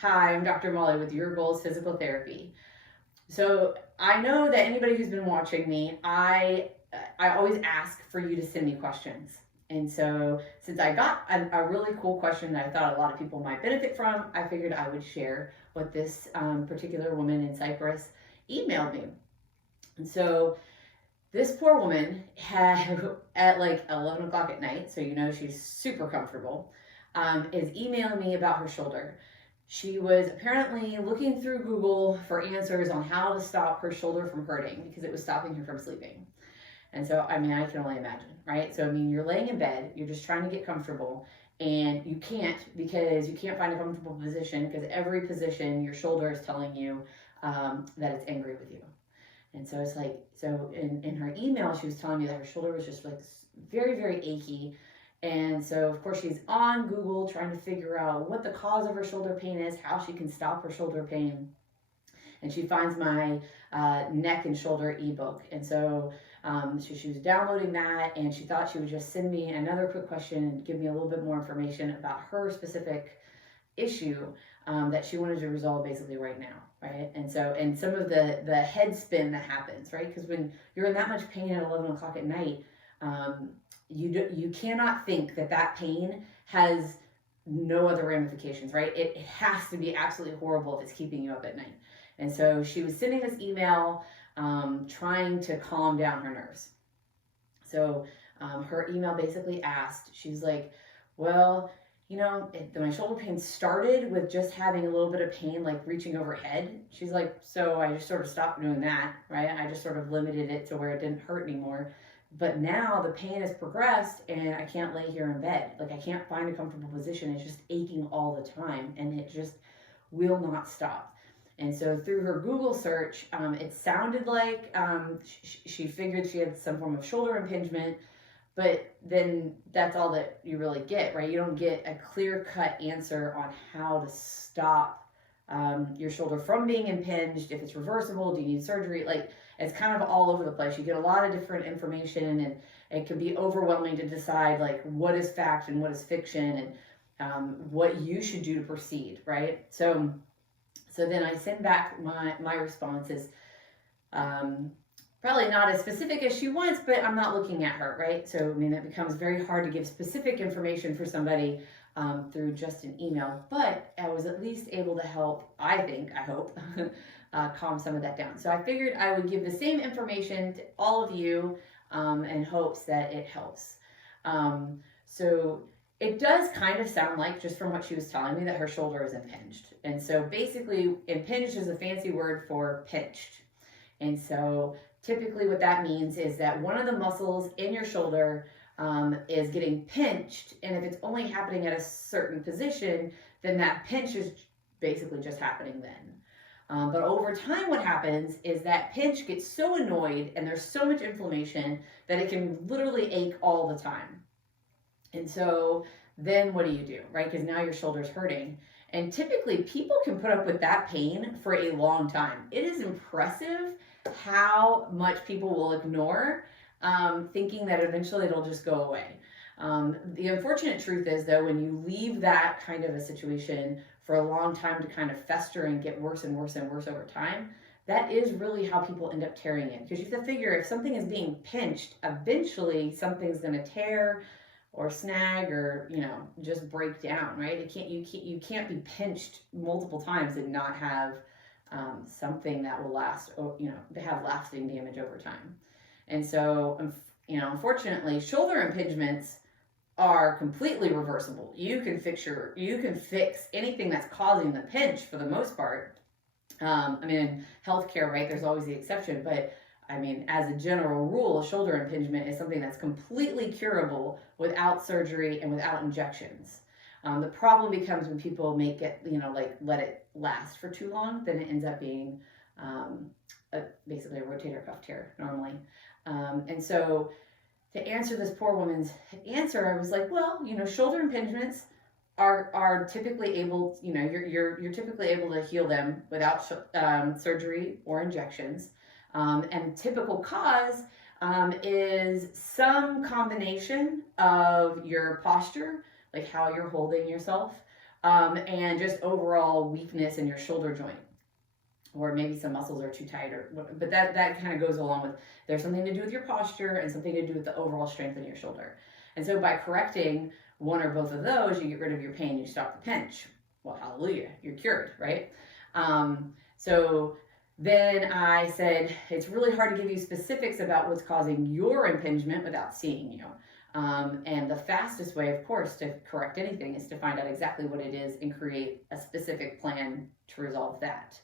Hi, I'm Dr. Molly with Your Goals Physical Therapy. So I know that anybody who's been watching me, I always ask for you to send me questions. And so since I got a really cool question that I thought a lot of people might benefit from, I figured I would share what this particular woman in Cyprus emailed me. And so this poor woman had at like 11 o'clock at night, so you know she's super comfortable, is emailing me about her shoulder. She was apparently looking through Google for answers on how to stop her shoulder from hurting because it was stopping her from sleeping. And so, I mean, I can only imagine, right? So, I mean, you're laying in bed, you're just trying to get comfortable, and you can't because you can't find a comfortable position because every position your shoulder is telling you that it's angry with you. And so it's like, so in her email, she was telling me that her shoulder was just like very, very achy. And so, of course, she's on Google trying to figure out what the cause of her shoulder pain is, how she can stop her shoulder pain. And she finds my neck and shoulder ebook. And so she was downloading that, and she thought she would just send me another quick question and give me a little bit more information about her specific issue that she wanted to resolve basically right now, right? And so, and some of the head spin that happens, right? Because when you're in that much pain at 11 o'clock at night, you cannot think that pain has no other ramifications, right? It has to be absolutely horrible if it's keeping you up at night. And so she was sending this email trying to calm down her nerves. So her email basically asked, she's like, well, you know, my shoulder pain started with just having a little bit of pain, like reaching overhead. She's like, so I just sort of stopped doing that, right? I just sort of limited it to where it didn't hurt anymore. But now the pain has progressed and I can't lay here in bed. Like I can't find a comfortable position. It's just aching all the time and it just will not stop. And so through her Google search, it sounded like she figured she had some form of shoulder impingement, but then that's all that you really get, right? You don't get a clear-cut answer on how to stop your shoulder from being impinged, if it's reversible, do you need surgery? Like, it's kind of all over the place. You get a lot of different information, and it can be overwhelming to decide, like, what is fact and what is fiction, and what you should do to proceed, right? So then I send back my responses. Probably not as specific as she wants, but I'm not looking at her, right? So, I mean, it becomes very hard to give specific information for somebody through just an email, but I was at least able to help, I hope, calm some of that down. So I figured I would give the same information to all of you in hopes that it helps. So it does kind of sound like, just from what she was telling me, that her shoulder is impinged. And so basically, impinged is a fancy word for pinched. And so typically what that means is that one of the muscles in your shoulder is getting pinched, and if it's only happening at a certain position, then that pinch is basically just happening then. But over time what happens is that pinch gets so annoyed and there's so much inflammation that it can literally ache all the time. And so then what do, right? Because now your shoulder's hurting. And typically people can put up with that pain for a long time. It is impressive how much people will ignore, thinking that eventually it'll just go away. The unfortunate truth is, though, when you leave that kind of a situation for a long time to kind of fester and get worse and worse and worse over time, that is really how people end up tearing it. Because you have to figure, if something is being pinched, eventually something's going to tear or snag or, you know, just break down, right? You can't be pinched multiple times and not have something that will last, you know, have lasting damage over time. And so, you know, unfortunately, shoulder impingements are completely reversible. You can fix anything that's causing the pinch for the most part. I mean, in healthcare, right, there's always the exception, but I mean, as a general rule, shoulder impingement is something that's completely curable without surgery and without injections. The problem becomes when people make it, you know, like let it last for too long, then it ends up being basically a rotator cuff tear normally. And so to answer this poor woman's answer, I was like, well, you know, shoulder impingements are typically able, you know, you're typically able to heal them without surgery or injections. And typical cause is some combination of your posture, like how you're holding yourself, and just overall weakness in your shoulder joint, or maybe some muscles are too tight, but that kind of goes along with, there's something to do with your posture and something to do with the overall strength in your shoulder. And so by correcting one or both of those, you get rid of your pain, you stop the pinch. Well, hallelujah, you're cured, right? So then I said, it's really hard to give you specifics about what's causing your impingement without seeing you. And the fastest way, of course, to correct anything is to find out exactly what it is and create a specific plan to resolve that.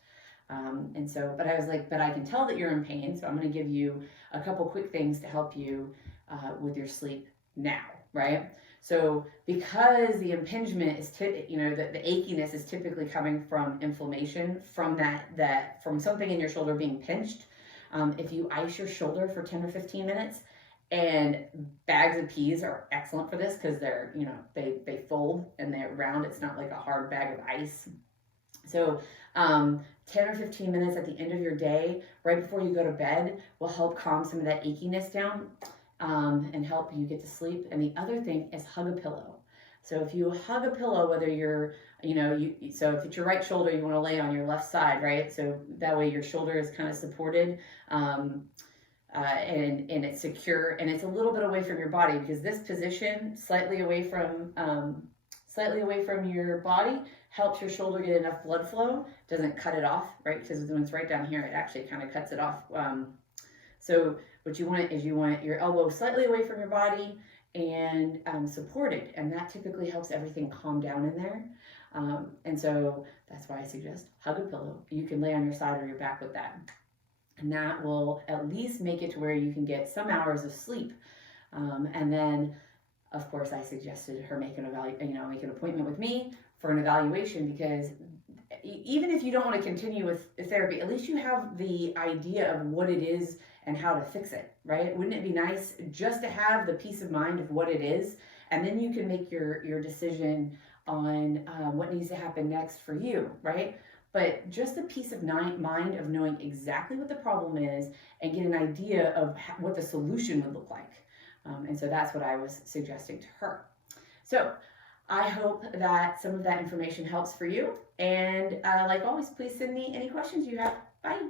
And so, but I was like, but I can tell that you're in pain, so I'm going to give you a couple quick things to help you with your sleep now, right? So because the impingement is, the achiness is typically coming from inflammation, from from something in your shoulder being pinched. If you ice your shoulder for 10 or 15 minutes, and bags of peas are excellent for this because they're, they fold and they're round. It's not like a hard bag of ice. So 10 or 15 minutes at the end of your day, right before you go to bed, will help calm some of that achiness down and help you get to sleep. And the other thing is hug a pillow. So if you hug a pillow, whether you're, so if it's your right shoulder, you want to lay on your left side, right? So that way your shoulder is kind of supported and it's secure, and it's a little bit away from your body, because this position, slightly away from your body, helps your shoulder get enough blood flow, doesn't cut it off, right? Because when it's right down here, it actually kind of cuts it off. So what you want is you want your elbow slightly away from your body and supported, and that typically helps everything calm down in there. And so that's why I suggest hug a pillow. You can lay on your side or your back with that, and that will at least make it to where you can get some hours of sleep. And then, of course, I suggested her make an appointment with me for an evaluation, because even if you don't want to continue with therapy, at least you have the idea of what it is and how to fix it, right? Wouldn't it be nice just to have the peace of mind of what it is, and then you can make your decision on what needs to happen next for you, right? But just the peace of mind of knowing exactly what the problem is and get an idea of what the solution would look like. And so that's what I was suggesting to her. So I hope that some of that information helps for you. And like always, please send me any questions you have. Bye.